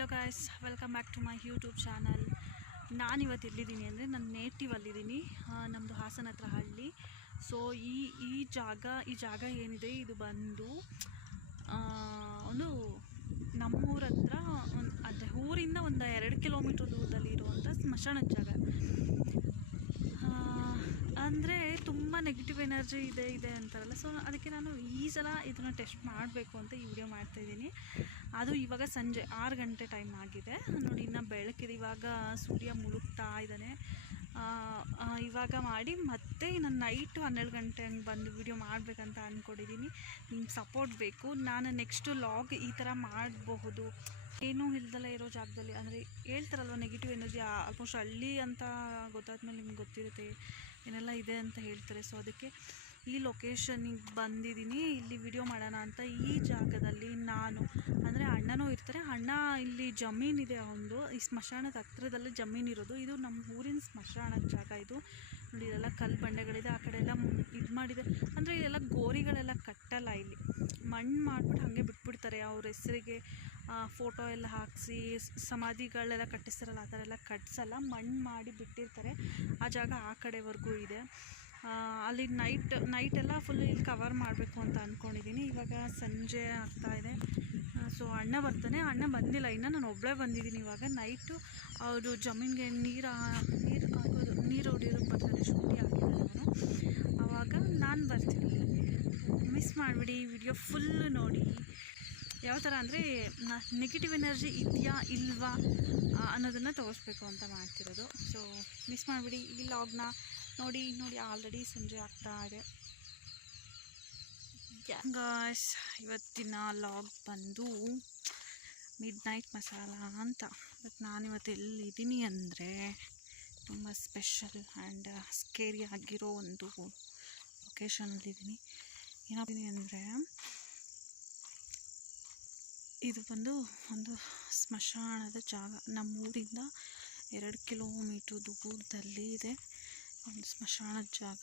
Hello guys, welcome back to my YouTube channel. ನಾನಿವತ್ತು ಎಲ್ಲಿದ್ದೀನಿ ಅಂದರೆ ನನ್ನ ನೇಟಿವಲ್ಲಿದ್ದೀನಿ. ನಮ್ಮದು ಹಾಸನ ಹತ್ರ ಹಳ್ಳಿ. ಸೊ ಈ ಜಾಗ ಏನಿದೆ ಇದು ಬಂದು ಒಂದು ನಮ್ಮೂರ ಹತ್ರ ಅದೇ ಊರಿಂದ ಒಂದು 2 ಕಿಲೋಮೀಟ್ರ್ ದೂರದಲ್ಲಿ ಇರುವಂಥ ಸ್ಮಶಾನದ ಜಾಗ. ಅಂದರೆ ತುಂಬ ನೆಗೆಟಿವ್ ಎನರ್ಜಿ ಇದೆ ಅಂತಾರಲ್ಲ. ಸೊ ಅದಕ್ಕೆ ನಾನು ಈ ಸಲ ಇದನ್ನು ಟೆಸ್ಟ್ ಮಾಡಬೇಕು ಅಂತ ಈ ವಿಡಿಯೋ ಮಾಡ್ತಾಯಿದ್ದೀನಿ. ಅದು ಇವಾಗ ಸಂಜೆ 6 ಗಂಟೆ ಟೈಮ್ ಆಗಿದೆ ನೋಡಿ. ಇನ್ನು ಬೆಳಕಿದೆ, ಇವಾಗ ಸೂರ್ಯ ಮುಳುಗ್ತಾ ಇದ್ದಾನೆ. ಇವಾಗ ಮಾಡಿ ಮತ್ತೆ ನಾನು ನೈಟ್ 12 ಗಂಟೆ ಹಂಗೆ ಬಂದು ವಿಡಿಯೋ ಮಾಡಬೇಕಂತ ಅಂದ್ಕೊಂಡಿದ್ದೀನಿ. ನಿಮ್ಗೆ ಸಪೋರ್ಟ್ ಬೇಕು. ನಾನು ನೆಕ್ಸ್ಟು ಲಾಗ್ ಈ ಥರ ಮಾಡಬಹುದು, ಏನೂ ಇಲ್ದಲೇ ಇರೋ ಜಾಗದಲ್ಲಿ. ಅಂದರೆ ಹೇಳ್ತಾರಲ್ವ, ನೆಗೆಟಿವ್ ಎನರ್ಜಿ ಆಲ್ಮೋಸ್ಟ್ ಹಳ್ಳಿ ಅಂತ ಗೊತ್ತಾದ್ಮೇಲೆ ನಿಮ್ಗೆ ಗೊತ್ತಿರುತ್ತೆ ಏನೆಲ್ಲ ಇದೆ ಅಂತ ಹೇಳ್ತಾರೆ. ಸೊ ಅದಕ್ಕೆ ಈ ಲೊಕೇಶನಿಗೆ ಬಂದಿದ್ದೀನಿ, ಇಲ್ಲಿ ವಿಡಿಯೋ ಮಾಡೋಣ ಅಂತ. ಈ ಜಾಗದಲ್ಲಿ ನಾನು ಅಂದರೆ ಅಣ್ಣನೂ ಇರ್ತಾರೆ. ಅಣ್ಣ ಇಲ್ಲಿ ಜಮೀನಿದೆ ಒಂದು, ಈ ಸ್ಮಶಾನದ ಹತ್ರದಲ್ಲೇ ಜಮೀನಿರೋದು. ಇದು ನಮ್ಮ ಊರಿನ ಸ್ಮಶಾನದ ಜಾಗ. ಇದು ನೋಡಿ, ಇದೆಲ್ಲ ಕಲ್ಲು ಬಂಡೆಗಳಿದೆ. ಆ ಕಡೆ ಎಲ್ಲ ಇದು ಮಾಡಿದೆ. ಅಂದರೆ ಇದೆಲ್ಲ ಗೋರಿಗಳೆಲ್ಲ ಕಟ್ಟಲ್ಲ, ಇಲ್ಲಿ ಮಣ್ಣು ಮಾಡಿಬಿಟ್ಟು ಹಾಗೆ ಬಿಟ್ಬಿಡ್ತಾರೆ. ಅವ್ರ ಹೆಸರಿಗೆ ಫೋಟೋ ಎಲ್ಲ ಹಾಕಿಸಿ ಸಮಾಧಿಗಳೆಲ್ಲ ಕಟ್ಟಿಸ್ತಾರಲ್ಲ, ಆ ಥರ ಎಲ್ಲ ಕಟ್ಸಲ್ಲ, ಮಣ್ಣು ಮಾಡಿ ಬಿಟ್ಟಿರ್ತಾರೆ. ಆ ಜಾಗ ಆ ಕಡೆವರೆಗೂ ಇದೆ. ಅಲ್ಲಿ ನೈಟೆಲ್ಲ ಫುಲ್ ಇಲ್ಲಿ ಕವರ್ ಮಾಡಬೇಕು ಅಂತ ಅಂದ್ಕೊಂಡಿದ್ದೀನಿ. ಇವಾಗ ಸಂಜೆ ಆಗ್ತಾಯಿದೆ. ಸೊ ಅಣ್ಣ ಬರ್ತಾನೆ, ಅಣ್ಣ ಬಂದಿಲ್ಲ ಇನ್ನು, ನಾನು ಒಬ್ಬಳೇ ಬಂದಿದ್ದೀನಿ. ಇವಾಗ ನೈಟು ಅವರು ಜಮೀನಿಗೆ ನೀರು ಹೊಡಿಯೋದಕ್ಕೆ ಬರ್ತಾನೆ, ಶುಂಠಿ ಹಾಕಿದ್ದಾರೆ ಅವನು. ಆವಾಗ ನಾನು ಬರ್ತೀನಿ. ಮಿಸ್ ಮಾಡಿಬಿಡಿ, ವಿಡಿಯೋ ಫುಲ್ ನೋಡಿ. ಯಾವ ಥರ ಅಂದರೆ ನೆಗೆಟಿವ್ ಎನರ್ಜಿ ಇದೆಯಾ ಇಲ್ವಾ ಅನ್ನೋದನ್ನು ತೋರಿಸ್ಬೇಕು ಅಂತ ಮಾಡ್ತಿರೋದು. ಸೊ ಮಿಸ್ ಮಾಡಿಬಿಡಿ, ಈ ಲಾಗ್ನ ನೋಡಿ. ಆಲ್ರೆಡಿ ಸಂಜೆ ಆಗ್ತಾ ಇದೆ. ಗಾಯ್ಸ್, ಇವತ್ತಿನ ಲಾಗ್ ಬಂದು ಮಿಡ್ ನೈಟ್ ಮಸಾಲ ಅಂತ. ಬಟ್ ನಾನಿವತ್ತು ಎಲ್ಲಿದ್ದೀನಿ ಅಂದರೆ ತುಂಬ ಸ್ಪೆಷಲ್ ಆ್ಯಂಡ್ ಸ್ಕೇರಿ ಆಗಿರೋ ಒಂದು ಲೊಕೇಶನಲ್ಲಿದ್ದೀನಿ. ಏನಾಗ್ತೀನಿ ಅಂದರೆ, ಇದು ಬಂದು ಒಂದು ಸ್ಮಶಾನದ ಜಾಗ. ನಮ್ಮೂರಿಂದ 2 ಕಿಲೋಮೀಟ್ರ್ ದೂರದಲ್ಲಿ ಇದೆ ಒಂದು ಸ್ಮಶಾನದ ಜಾಗ.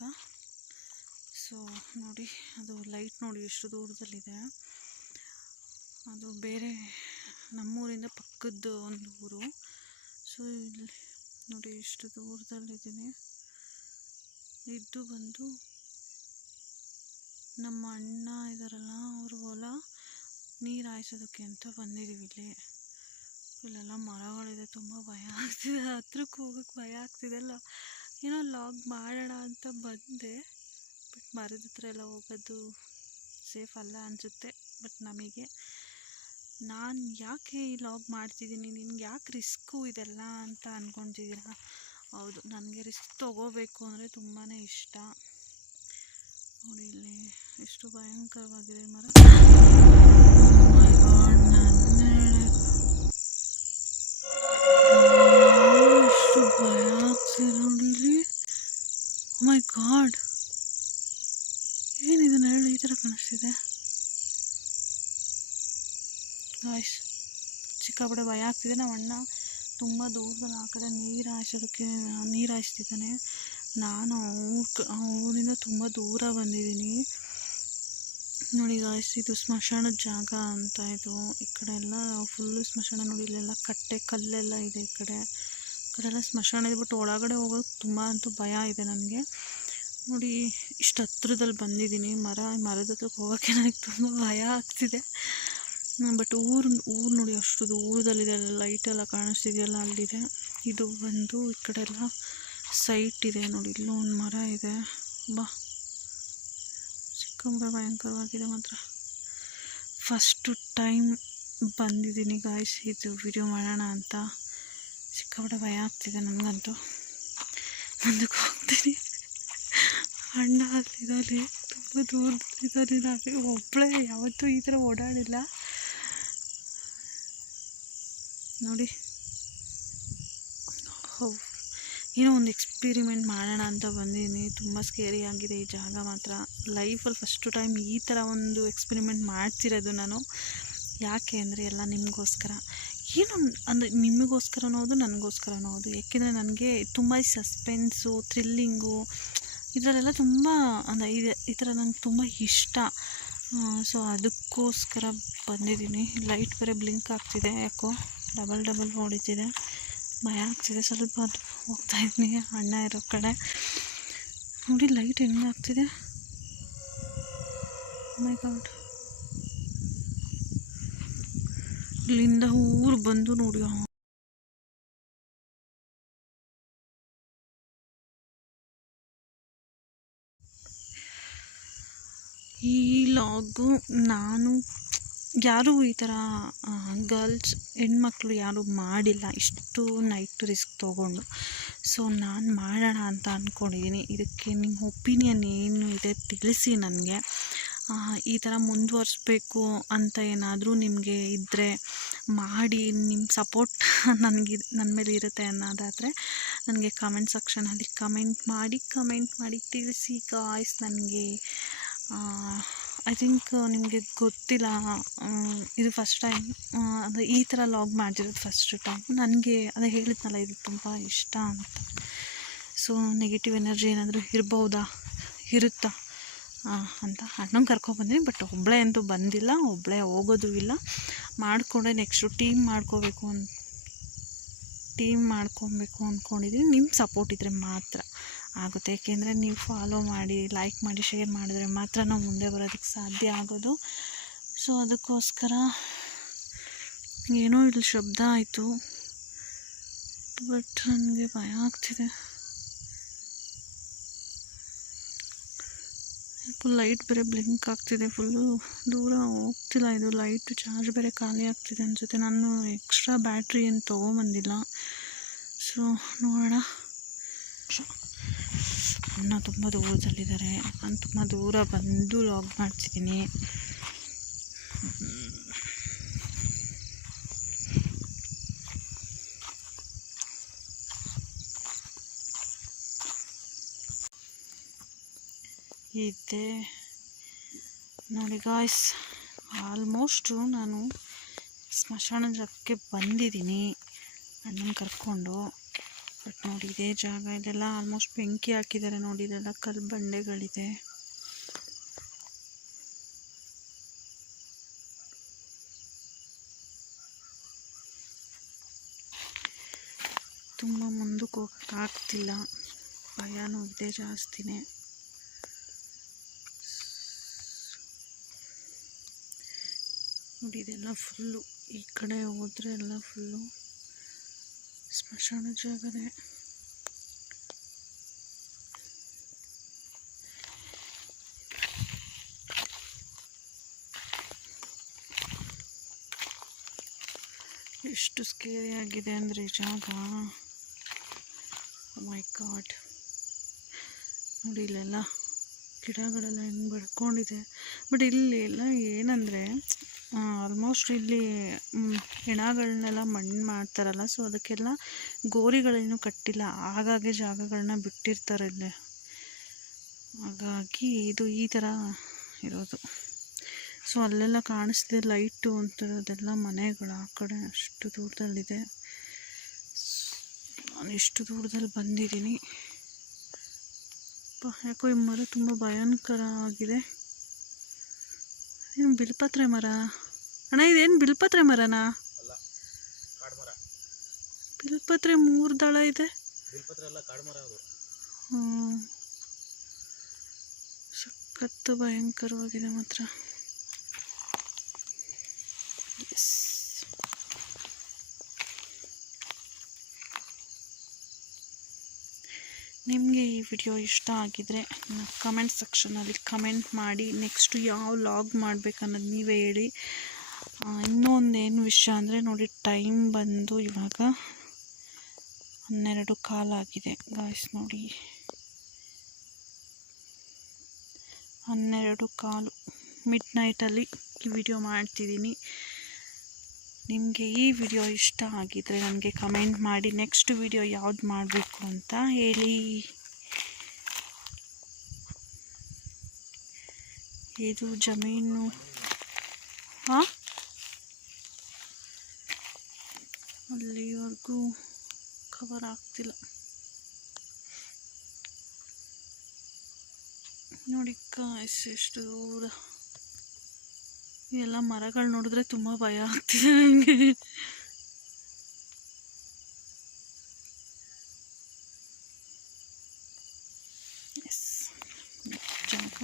ಸೊ ನೋಡಿ, ಅದು ಲೈಟ್ ನೋಡಿ ಎಷ್ಟು ದೂರದಲ್ಲಿದೆ. ಅದು ಬೇರೆ ನಮ್ಮೂರಿಂದ ಪಕ್ಕದ ಒಂದು ಊರು. ಸೊ ಇಲ್ಲಿ ನೋಡಿ ಎಷ್ಟು ದೂರದಲ್ಲಿದ್ದೀನಿ. ಇದು ಬಂದು ನಮ್ಮ ಅಣ್ಣ ಇದ್ದಾರಲ್ಲ, ಅವ್ರ ಹೊಲ ನೀರು ಹಾಯಿಸೋದಕ್ಕೆ ಅಂತ ಬಂದಿದ್ದೀವಿ. ಇಲ್ಲೆಲ್ಲ ಮರಗಳಿದೆ, ತುಂಬ ಭಯ ಆಗ್ತಿದೆ. ಹತ್ರಕ್ಕೆ ಹೋಗೋಕ್ಕೆ ಭಯ ಆಗ್ತಿದೆಲ್ಲ. ಏನೋ ಲಾಗ್ ಮಾಡೋಣ ಅಂತ ಬಂದೆ, ಬಟ್ ಮರದ ಹತ್ರ ಎಲ್ಲ ಹೋಗೋದು ಸೇಫ್ ಅಲ್ಲ ಅನಿಸುತ್ತೆ. ಬಟ್ ನಮಗೆ, ನಾನು ಯಾಕೆ ಈ ಲಾಗ್ ಮಾಡ್ತಿದ್ದೀನಿ, ನಿನ್ಗೆ ಯಾಕೆ ರಿಸ್ಕು ಇದೆಲ್ಲ ಅಂತ ಅಂದ್ಕೊತಿದ್ದೀರಾ? ಹೌದು, ನನಗೆ ರಿಸ್ಕ್ ತೊಗೋಬೇಕು ಅಂದರೆ ತುಂಬಾ ಇಷ್ಟ. ನೋಡಿ ಇಲ್ಲಿ ಎಷ್ಟು ಭಯಂಕರವಾಗಿದೆ ಮರ. ಎಷ್ಟು ಭಯ ಆಗ್ತಿದೆ ನೋಡಿ ಇಲ್ಲಿ. ಮೈ ಗಾಡ್, ಏನಿದೆ ನೆರಳು ಈ ಥರ ಕಾಣಿಸ್ತಿದೆ ಗಾಯ್ಸ್. ಸಿಕ್ಕಾಪಟ್ಟೆ ಭಯ ಆಗ್ತಿದೆ. ನಮ್ಮ ಅಣ್ಣ ತುಂಬ ದೂರದಲ್ಲಿ ಆ ಕಡೆ ನೀರು ಹಾಯಿಸ್ತಿದ್ದಾನೆ. ನಾನು ಊರಿಂದ ತುಂಬ ದೂರ ಬಂದಿದ್ದೀನಿ ನೋಡಿ ಗಾಯ್ಸ್. ಇದು ಸ್ಮಶಾನದ ಜಾಗ ಅಂತ. ಇದು ಈ ಕಡೆ ಎಲ್ಲ ಫುಲ್ಲು ಸ್ಮಶಾನ ನೋಡಿ. ಇಲ್ಲೆಲ್ಲ ಕಲ್ಲೆಲ್ಲ ಇದೆ. ಈ ಕಡೆ ಎಲ್ಲ ಸ್ಮಶಾನ ಇದೆ. ಬಟ್ ಒಳಗಡೆ ಹೋಗೋದು ತುಂಬ ಅಂತೂ ಭಯ ಇದೆ ನನಗೆ ನೋಡಿ. ಇಷ್ಟು ಹತ್ರದಲ್ಲಿ ಬಂದಿದ್ದೀನಿ. ಮರದ ಹತ್ರಕ್ಕೆ ಹೋಗೋಕ್ಕೆ ನನಗೆ ತುಂಬ ಭಯ ಆಗ್ತಿದೆ. ಬಟ್ ಊರು ನೋಡಿ ಅಷ್ಟು ದೂರದಲ್ಲಿದೆ. ಲೈಟೆಲ್ಲ ಕಾಣಿಸ್ತಿದೆಯಲ್ಲ, ಅಲ್ಲಿದೆ. ಇದು ಬಂದು ಈ ಕಡೆ ಎಲ್ಲ ಸೈಟ್ ಇದೆ ನೋಡಿ. ಇಲ್ಲೂ ಒಂದು ಮರ ಇದೆ. ಸಿಕ್ಕಾಪಟ್ಟೆ ಭಯಂಕರವಾಗಿದೆ ಮಾತ್ರ. ಫಸ್ಟು ಟೈಮ್ ಬಂದಿದ್ದೀನಿ ಗಾಯ್ಸ್ ಇದು ವಿಡಿಯೋ ಮಾಡೋಣ ಅಂತ. ಸಿಕ್ಕಾಪಟ್ಟೆ ಭಯ ಆಗ್ತಿದೆ ನನಗಂತೂ. ಮುಂದಕ್ಕೆ ಹೋಗ್ತೀನಿ. ಅಣ್ಣ ಅಲ್ಲಿದ್ದಾರೆ, ತುಂಬ ದೂರದಲ್ಲಿದ್ದಾರೆ. ನಾನು ಒಬ್ಬಳೇ ಯಾವತ್ತೂ ಈ ಥರ ಓಡಾಡಿಲ್ಲ ನೋಡಿ. ಏನೋ ಒಂದು ಎಕ್ಸ್ಪಿರಿಮೆಂಟ್ ಮಾಡೋಣ ಅಂತ ಬಂದಿದ್ದೀನಿ. ತುಂಬ ಸ್ಕೇರಿ ಆಗಿದೆ ಈ ಜಾಗ ಮಾತ್ರ. ಲೈಫಲ್ಲಿ ಫಸ್ಟು ಟೈಮ್ ಈ ಥರ ಒಂದು ಎಕ್ಸ್ಪಿರಿಮೆಂಟ್ ಮಾಡ್ತಿರೋದು ನಾನು. ಯಾಕೆ ಅಂದರೆ ಎಲ್ಲ ನಿಮಗೋಸ್ಕರ. ಏನು ಅಂದರೆ ನಿಮಗೋಸ್ಕರನೂ ಹೌದು, ನನಗೋಸ್ಕರನೂ ಹೌದು. ಯಾಕೆಂದರೆ ನನಗೆ ತುಂಬ ಸಸ್ಪೆನ್ಸು, ಥ್ರಿಲ್ಲಿಂಗು ಇದರಲ್ಲೆಲ್ಲ ತುಂಬ ಅಂದರೆ ಈ ಥರ ನಂಗೆ ತುಂಬ ಇಷ್ಟ. ಸೊ ಅದಕ್ಕೋಸ್ಕರ ಬಂದಿದ್ದೀನಿ. ಲೈಟ್ ಬೇರೆ ಬ್ಲಿಂಕ್ ಆಗ್ತಿದೆ, ಯಾಕೋ ಡಬಲ್ ಹೊಡಿತಿದೆ, ಭಯ ಆಗ್ತಿದೆ ಸ್ವಲ್ಪ. ಅದು ಹೋಗ್ತಾಯಿದ್ದೀನಿ ಅಣ್ಣ ಇರೋ ಕಡೆ. ನೋಡಿ ಲೈಟ್ ಹೆಂಗೆ ಆಗ್ತಿದೆ, ಮೈ ಗಾಡ್. ಇಲ್ಲಿಂದ ಊರು ಬಂದು ನೋಡಿ ಈ ಲಾಗು ನಾನು ಯಾರೂ ಈ ಥರ ಗರ್ಲ್ಸ್ ಹೆಣ್ಮಕ್ಳು ಯಾರೂ ಮಾಡಿಲ್ಲ ಇಷ್ಟು ನೈಟ್ ರಿಸ್ಕ್ ತೊಗೊಂಡು. ಸೊ ನಾನು ಮಾಡೋಣ ಅಂತ ಅಂದ್ಕೊಂಡಿದ್ದೀನಿ. ಇದಕ್ಕೆ ನಿಮ್ಮ ಒಪಿನಿಯನ್ ಏನು ಇದೆ ತಿಳಿಸಿ ನನಗೆ. ಈ ಥರ ಮುಂದುವರಿಸ್ಬೇಕು ಅಂತ ಏನಾದರೂ ನಿಮಗೆ ಇದ್ದರೆ ಮಾಡಿ, ನಿಮ್ಮ ಸಪೋರ್ಟ್ ನನ್ನ ಮೇಲೆ ಇರುತ್ತೆ ಅನ್ನೋದಾದರೆ ನನಗೆ ಕಮೆಂಟ್ ಸೆಕ್ಷನಲ್ಲಿ ಕಮೆಂಟ್ ಮಾಡಿ ತಿಳಿಸಿ ಗಾಯ್ಸ್. ನನಗೆ ಐ ಥಿಂಕ್ ನಿಮಗೆ ಗೊತ್ತಿಲ್ಲ, ಇದು ಫಸ್ಟ್ ಟೈಮ್ ಅಂದರೆ ಈ ಥರ ಲಾಗ್ ಮಾಡ್ತಿರೋದು ಫಸ್ಟ್ ಟೈಮ್. ನನಗೆ ಅದೇ ಹೇಳಿದ್ನಲ್ಲ, ಇದು ತುಂಬ ಇಷ್ಟ ಅಂತ. ಸೊ ನೆಗೆಟಿವ್ ಎನರ್ಜಿ ಏನಾದರೂ ಇರುತ್ತಾ ಅಂತ ಅಣ್ಣಂಗೆ ಕರ್ಕೊಬಂದಿನಿ. ಬಟ್ ಒಬ್ಬಳೇ ಅಂತೂ ಬಂದಿಲ್ಲ, ಒಬ್ಬಳೇ ಹೋಗೋದು ಇಲ್ಲ. ಮಾಡಿಕೊಂಡೆ ನೆಕ್ಸ್ಟು ಟೀಮ್ ಮಾಡ್ಕೊಬೇಕು ಅಂದ್ಕೊಂಡಿದ್ದೀನಿ. ನಿಮ್ಮ ಸಪೋರ್ಟ್ ಇದ್ದರೆ ಮಾತ್ರ ಆಗುತ್ತೆ. ಏಕೆಂದರೆ ನೀವು ಫಾಲೋ ಮಾಡಿ, ಲೈಕ್ ಮಾಡಿ, ಶೇರ್ ಮಾಡಿದ್ರೆ ಮಾತ್ರ ನಾವು ಮುಂದೆ ಬರೋದಕ್ಕೆ ಸಾಧ್ಯ ಆಗೋದು. ಸೊ ಅದಕ್ಕೋಸ್ಕರ ಏನೋ ಇಲ್ಲಿ ಶಬ್ದ ಆಯಿತು, ಬಟ್ ನನಗೆ ಭಯ ಆಗ್ತಿದೆ. ಲೈಟ್ ಬೇರೆ ಬ್ಲಿಂಕ್ ಆಗ್ತಿದೆ, ಫುಲ್ಲು ದೂರ ಹೋಗ್ತಿಲ್ಲ ಇದು ಲೈಟು. ಚಾರ್ಜ್ ಬೇರೆ ಖಾಲಿ ಆಗ್ತಿದೆ ಅನಿಸುತ್ತೆ. ನಾನು ಎಕ್ಸ್ಟ್ರಾ ಬ್ಯಾಟ್ರಿ ಏನು ತೊಗೊಂಬಂದಿಲ್ಲ. ಸೊ ನೋಡೋಣ. ಅಣ್ಣ ತುಂಬ ದೂರದಲ್ಲಿದ್ದಾರೆ, ನಾನು ತುಂಬ ದೂರ ಬಂದು ಲಾಗ್ ಮಾಡ್ತಿದ್ದೀನಿ. ಇದೆ ನೋಡಿ ಗಾಯ್ಸ್, ಆಲ್ಮೋಸ್ಟು ನಾನು ಸ್ಮಶಾನ ಜಾಗಕ್ಕೆ ಬಂದಿದ್ದೀನಿ ಅಣ್ಣನ ಕರ್ಕೊಂಡು. ಬಟ್ ನೋಡಿ ಇದೇ ಜಾಗ, ಇದೆಲ್ಲ ಆಲ್ಮೋಸ್ಟ್ ಬೆಂಕಿ ಹಾಕಿದ್ದಾರೆ ನೋಡಿ. ಇದೆಲ್ಲ ಕಲ್ಲು ಬಂಡೆಗಳಿದೆ. ತುಂಬ ಮುಂದಕ್ಕೆ ಹೋಗೋಕ್ಕಾಗ್ತಿಲ್ಲ, ಭಯನೂ ಇದೆ ಜಾಸ್ತಿನೇ. ನೋಡಿ ಇದೆಲ್ಲ ಫುಲ್ಲು, ಈ ಕಡೆ ಹೋದರೆ ಎಲ್ಲ ಫುಲ್ಲು ಸ್ಮಶಾನ ಜಾಗನೇ. ಎಷ್ಟು ಸ್ಕೇರಿ ಆಗಿದೆ ಅಂದರೆ ಈ ಜಾಗ, ಮೈ ಗಾಡ್. ನೋಡಿ ಇಲ್ಲೆಲ್ಲ ಗಿಡಗಳೆಲ್ಲ ಹೆಂಗೆ ಬೆಳ್ಕೊಂಡಿದೆ. ಬಟ್ ಇಲ್ಲಿ ಎಲ್ಲ ಏನಂದರೆ ಆಲ್ಮೋಸ್ಟ್ ಇಲ್ಲಿ ಹೆಣಗಳನ್ನೆಲ್ಲ ಮಣ್ಣು ಮಾಡ್ತಾರಲ್ಲ, ಸೊ ಅದಕ್ಕೆಲ್ಲ ಗೋರಿಗಳೇನು ಕಟ್ಟಿಲ್ಲ, ಆಗಾಗ್ಗೆ ಜಾಗಗಳನ್ನ ಬಿಟ್ಟಿರ್ತಾರೆ ಇಲ್ಲಿ. ಹಾಗಾಗಿ ಇದು ಈ ಥರ ಇರೋದು. ಸೊ ಅಲ್ಲೆಲ್ಲ ಕಾಣಿಸ್ತಿದೆ ಲೈಟು ಅಂತಿರೋದೆಲ್ಲ ಮನೆಗಳು ಆ ಕಡೆ ಅಷ್ಟು ದೂರದಲ್ಲಿದೆ. ನಾನು ಇಷ್ಟು ದೂರದಲ್ಲಿ ಬಂದಿದ್ದೀನಿ. ಯಾಕೋ ಈ ಮರ ತುಂಬ ಭಯಂಕರ ಆಗಿದೆ. ಏನು ಬಿಲ್ಪತ್ರೆ ಮರ ಅಣ್ಣ? ಇದೇನು ಬಿಲ್ಪತ್ರೆ ಮರನಾ? ಬಿಲ್ಪತ್ರೆ 3 ದಳ ಇದೆ. ಸಖತ್ತು ಭಯಂಕರವಾಗಿದೆ ಮಾತ್ರ. ನಿಮಗೆ ಈ ವಿಡಿಯೋ ಇಷ್ಟ ಆಗಿದರೆ ಕಮೆಂಟ್ ಸೆಕ್ಷನಲ್ಲಿ ಕಮೆಂಟ್ ಮಾಡಿ. ನೆಕ್ಸ್ಟು ಯಾವ ಲಾಗ್ ಮಾಡಬೇಕನ್ನೋದು ನೀವೇ ಹೇಳಿ. ಇನ್ನೊಂದೇನು ವಿಷಯ ಅಂದರೆ ನೋಡಿ, ಟೈಮ್ ಬಂದು ಇವಾಗ 12:15 ಆಗಿದೆ ಗಾಯ್ಸ್. ನೋಡಿ 12:15 ಮಿಡ್ ನೈಟಲ್ಲಿ ಈ ವಿಡಿಯೋ ಮಾಡ್ತಿದ್ದೀನಿ. ನಿಮಗೆ ಈ ವಿಡಿಯೋ ಇಷ್ಟ ಆಗಿದರೆ ನನಗೆ ಕಮೆಂಟ್ ಮಾಡಿ. ನೆಕ್ಸ್ಟ್ ವಿಡಿಯೋ ಯಾವ್ದು ಮಾಡಬೇಕು ಅಂತ ಹೇಳಿ. ಇದು ಜಮೀನು ಅಲ್ಲಿವರೆಗೂ ಕವರ್ ಆಗ್ತಿಲ್ಲ ನೋಡಿ ಗಾಯ್ಸ್, ಎಷ್ಟು ದೂರ ಎಲ್ಲ ಮರಗಳು ನೋಡಿದ್ರೆ ತುಂಬ ಭಯ ಆಗ್ತಿದೆ ನನಗೆ. ಎಸ್, ಜಾಗ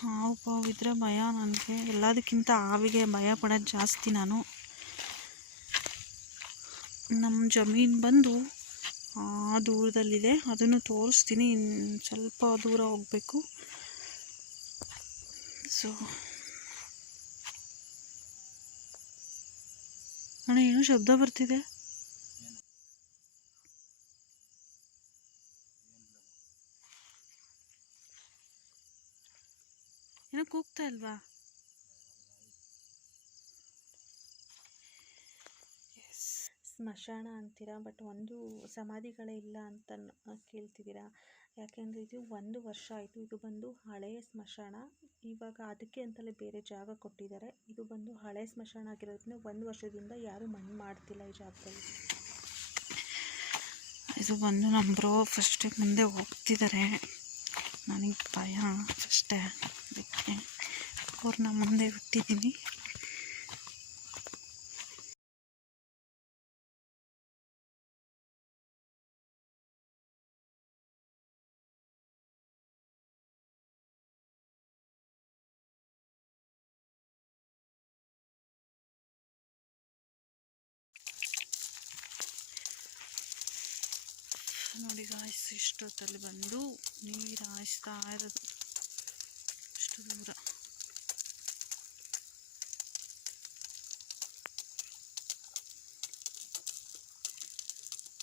ಹಾವು ಪಾವು ಇದ್ರೆ ಭಯ ನನಗೆ. ಎಲ್ಲದಕ್ಕಿಂತ ಹಾವಿಗೆ ಭಯ ಪಡೋದು ಜಾಸ್ತಿ ನಾನು. ನಮ್ಮ ಜಮೀನು ಬಂದು ದೂರದಲ್ಲಿದೆ, ಅದನ್ನು ತೋರಿಸ್ತೀನಿ. ಇನ್ನು ಸ್ವಲ್ಪ ದೂರ ಹೋಗಬೇಕು. ಸೊ ಅಣ್ಣ ಏನೋ ಶಬ್ದ ಬರ್ತಿದೆ. ಏನೋ ಕೂಗ್ತಾ ಇಲ್ವಾ? ಸ್ಮಶಾನ ಅಂತೀರಾ, ಬಟ್ ಒಂದು ಸಮಾಧಿಗಳೇ ಇಲ್ಲ ಅಂತ ಕೇಳ್ತಿದ್ದೀರಾ. ಯಾಕೆಂದರೆ ಇದು 1 ವರ್ಷ ಆಯಿತು. ಇದು ಬಂದು ಹಳೆಯ ಸ್ಮಶಾನ. ಇವಾಗ ಅದಕ್ಕೆ ಅಂತಲೇ ಬೇರೆ ಜಾಗ ಕೊಟ್ಟಿದ್ದಾರೆ. ಇದು ಬಂದು ಹಳೆ ಸ್ಮಶಾನ ಆಗಿರೋದ್ರಿಂದ 1 ವರ್ಷದಿಂದ ಯಾರೂ ಮಣ್ಣು ಮಾಡ್ತಿಲ್ಲ ಈ ಜಾಗದಲ್ಲಿ. ಇದು ಬಂದು ನಮ್ಮ ಬ್ರೋ ಫಸ್ಟೇ ಮುಂದೆ ಹೋಗ್ತಿದ್ದಾರೆ. ನನಗೆ ಭಯ ಅಷ್ಟೇ, ಅದಕ್ಕೆ ಅವ್ರನ್ನ ಮುಂದೆ ಬಿಟ್ಟಿದ್ದೀನಿ. ನೋಡಿ ಗಾಯ್ಸ್, ಇಷ್ಟೊತ್ತಲ್ಲಿ ಬಂದು ನೀರು ಹಾಯಿಸ್ತಾ ಇರೋದು, ಇಷ್ಟು ದೂರ.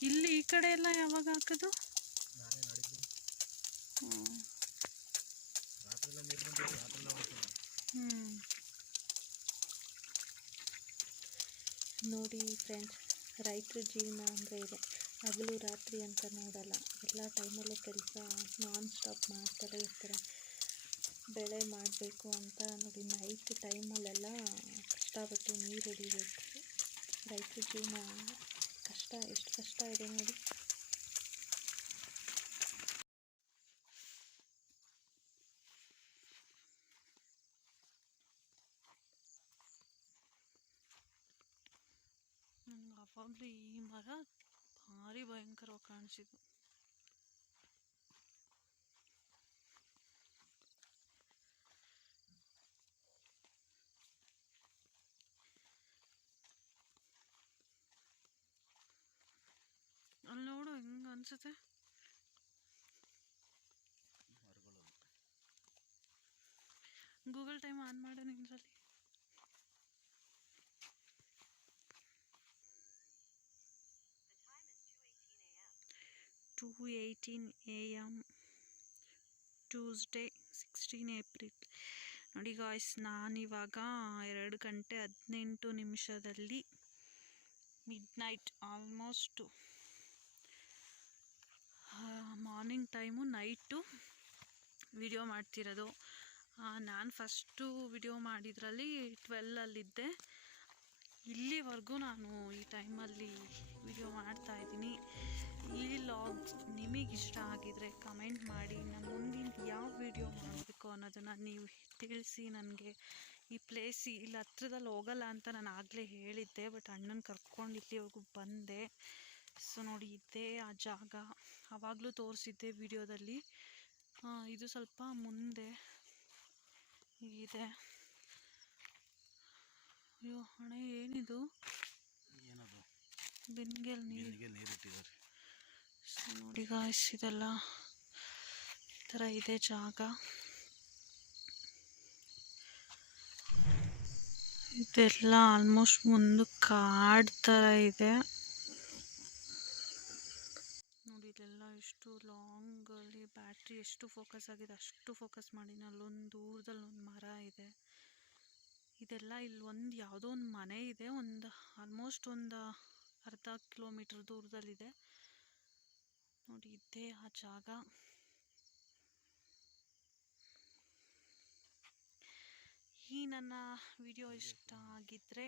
ಇಲ್ಲಿ ಈ ಕಡೆ ಎಲ್ಲ ಯಾವಾಗ ಹಾಕೋದು? ನೋಡಿ ಫ್ರೆಂಡ್ಸ್, ರೈತರ ಜೀವನ ಅಂದರೆ ಇದೆ. ಹಗಲು ರಾತ್ರಿ ಅಂತ ನೋಡಲ್ಲ, ಎಲ್ಲ ಟೈಮಲ್ಲೂ ಕೆಲಸ ನಾನ್ ಸ್ಟಾಪ್ ಮಾಡ್ತಲೇ ಇರ್ತಾರೆ. ಬೆಳೆ ಮಾಡಬೇಕು ಅಂತ ನೋಡಿ, ನೈಟ್ ಟೈಮಲ್ಲೆಲ್ಲ ಕಷ್ಟಪಟ್ಟು ನೀರು ಹೊಡಿಬೇಕು. ರೈತರ ಜೀವನ ಕಷ್ಟ, ಎಷ್ಟು ಕಷ್ಟ ಇದೆ ನೋಡಿ. ನಂಗೆ ಅವಾಗಲೂ ಈ ಮರ ಭಾರಿ ಭಯಂಕರವಾಗಿ ಕಾಣಿಸಿದ್ದು. ಅಲ್ಲಿ ನೋಡು ಹೆಂಗೆ ಅನ್ಸುತ್ತೆ. ಗೂಗಲ್ ಟೈಮ್ ಆನ್ ಮಾಡು ನಿಂದ್ರಲ್ಲಿ. Two 18 AM Tuesday 16 April. ನೋಡಿ ಗಾಯ್ಸ್, ನಾನಿವಾಗ 2 ಗಂಟೆ 18 ನಿಮಿಷದಲ್ಲಿ midnight, almost morning time night video ಮಾಡ್ತಿರೋದು. ನಾನು ಫಸ್ಟು ವಿಡಿಯೋ ಮಾಡಿದ್ರಲ್ಲಿ 12ಅಲ್ಲಿದ್ದೆ. ಇಲ್ಲಿವರೆಗೂ ನಾನು ಈ ಟೈಮಲ್ಲಿ ವಿಡಿಯೋ ಮಾಡ್ತಾಯಿದ್ದೀನಿ. ಈ ಲಾಗ್ಸ್ ನಿಮಗಿಷ್ಟ ಆಗಿದರೆ ಕಮೆಂಟ್ ಮಾಡಿ. ನಾನು ಮುಂದಿನ ಯಾವ ವಿಡಿಯೋ ಮಾಡಬೇಕು ಅನ್ನೋದನ್ನು ನೀವು ತಿಳಿಸಿ ನನಗೆ. ಈ ಪ್ಲೇಸ್ ಇಲ್ಲಿ ಹತ್ರದಲ್ಲಿ ಹೋಗಲ್ಲ ಅಂತ ನಾನು ಆಗಲೇ ಹೇಳಿದ್ದೆ, ಬಟ್ ಅಣ್ಣನ ಕರ್ಕೊಂಡು ಇಲ್ಲಿವರೆಗೂ ಬಂದೆ. ಸೊ ನೋಡಿ, ಇದೇ ಆ ಜಾಗ. ಆವಾಗಲೂ ತೋರಿಸಿದ್ದೆ ವಿಡಿಯೋದಲ್ಲಿ. ಇದು ಸ್ವಲ್ಪ ಮುಂದೆ ಇದೆ. ಅಯ್ಯೋ ಅಣ್ಣ, ಏನಿದು? ಬಿನ್ಗೆಲ್ ನೀರು ಇಟ್ಟಿದ್ದಾರೆ. ಸೊ ನೋಡಿ ಗಾಯ್ಸ್, ಇದೆಲ್ಲ ಈ ಥರ ಇದೆ ಜಾಗ. ಇದೆಲ್ಲ ಆಲ್ಮೋಸ್ಟ್ ಮುಂದೆ ಕಾಡು ಥರ ಇದೆ ನೋಡಿ. ಇದೆಲ್ಲ ಎಷ್ಟು ಲಾಂಗಲ್ಲಿ ಬ್ಯಾಟ್ರಿ ಎಷ್ಟು ಫೋಕಸ್ ಆಗಿದೆ ಅಷ್ಟು ಫೋಕಸ್ ಮಾಡಿ. ಅಲ್ಲೊಂದು ದೂರದಲ್ಲಿ ಒಂದು ಮರ ಇದೆ. ಇದೆಲ್ಲ ಇಲ್ಲಿ ಒಂದು ಯಾವುದೋ ಒಂದು ಮನೆ ಇದೆ, ಒಂದು ಆಲ್ಮೋಸ್ಟ್ ಒಂದು ಅರ್ಧ ಕಿಲೋಮೀಟರ್ ದೂರದಲ್ಲಿದೆ ನೋಡಿ. ಇದೇ ಆ ಜಾಗ. ಈ ನನ್ನ ವಿಡಿಯೋ ಇಷ್ಟ ಆಗಿದ್ದರೆ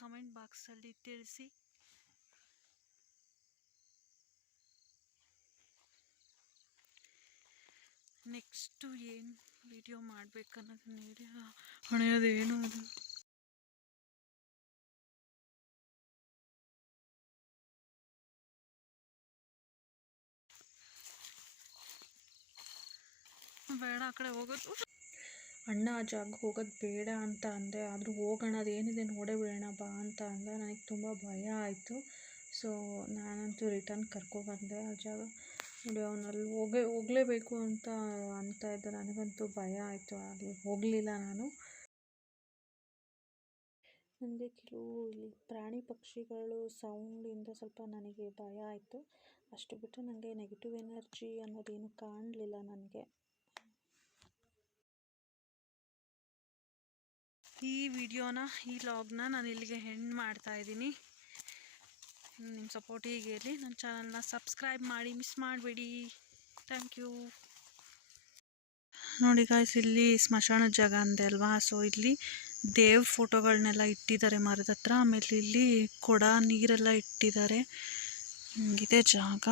ಕಮೆಂಟ್ ಬಾಕ್ಸಲ್ಲಿ ತಿಳಿಸಿ. ನೆಕ್ಸ್ಟು ಏನು ವಿಡಿಯೋ ಮಾಡಬೇಕನ್ನೋದನ್ನ ಹೇಳಿ ಹೊಣೆಯೋದೇನು ಅದು ಬೇಡ ಆ ಕಡೆ ಹೋಗೋದು. ಅಣ್ಣ ಆ ಜಾಗಕ್ಕೆ ಹೋಗೋದು ಬೇಡ ಅಂತ ಅಂದೆ, ಆದರೂ ಹೋಗೋಣ, ಅದೇನಿದೆ ನೋಡೇ ಬಿಡೋಣ ಬಾ ಅಂತ ಅಂದ. ನನಗೆ ತುಂಬ ಭಯ ಆಯಿತು. ಸೊ ನಾನಂತೂ ರಿಟರ್ನ್ ಕರ್ಕೊಬಂದೆ ಆ ಜಾಗ. ನೋಡಿ ಅವನಲ್ಲಿ ಹೋಗಲೇಬೇಕು ಅಂತ ಇದ್ದ. ನನಗಂತೂ ಭಯ ಆಯಿತು, ಅಲ್ಲಿ ಹೋಗಲಿಲ್ಲ ನಾನು. ನನಗೆ ಕೆಲವು ಇಲ್ಲಿ ಪ್ರಾಣಿ ಪಕ್ಷಿಗಳು ಸೌಂಡಿಂದ ಸ್ವಲ್ಪ ನನಗೆ ಭಯ ಆಯಿತು. ಅಷ್ಟು ಬಿಟ್ಟರೆ ನನಗೆ ನೆಗೆಟಿವ್ ಎನರ್ಜಿ ಅನ್ನೋದೇನು ಕಾಣಲಿಲ್ಲ ನನಗೆ. ಈ ವಿಡಿಯೋನ, ಈ ವ್ಲಾಗ್ನ ನಾನು ಇಲ್ಲಿಗೆ ಎಂಡ್ ಮಾಡ್ತಾಯಿದ್ದೀನಿ. ನಿಮ್ಮ ಸಪೋರ್ಟ್ ಹೀಗೆ ಇರಲಿ. ನನ್ನ ಚಾನಲ್ನ ಸಬ್ಸ್ಕ್ರೈಬ್ ಮಾಡಿ, ಮಿಸ್ ಮಾಡಬೇಡಿ. Thank you. ನೋಡಿ ಗಾಯ್ಸ್, ಇಲ್ಲಿ ಸ್ಮಶಾನದ ಜಾಗ ಅಂದೆ ಅಲ್ವಾ. ಸೊ ಇಲ್ಲಿ ದೇವ್ ಫೋಟೋಗಳನ್ನೆಲ್ಲ ಇಟ್ಟಿದ್ದಾರೆ ಮರದ ಹತ್ರ. ಆಮೇಲೆ ಇಲ್ಲಿ ಕೊಡ ನೀರೆಲ್ಲ ಇಟ್ಟಿದ್ದಾರೆ. ಇದೆ ಜಾಗ.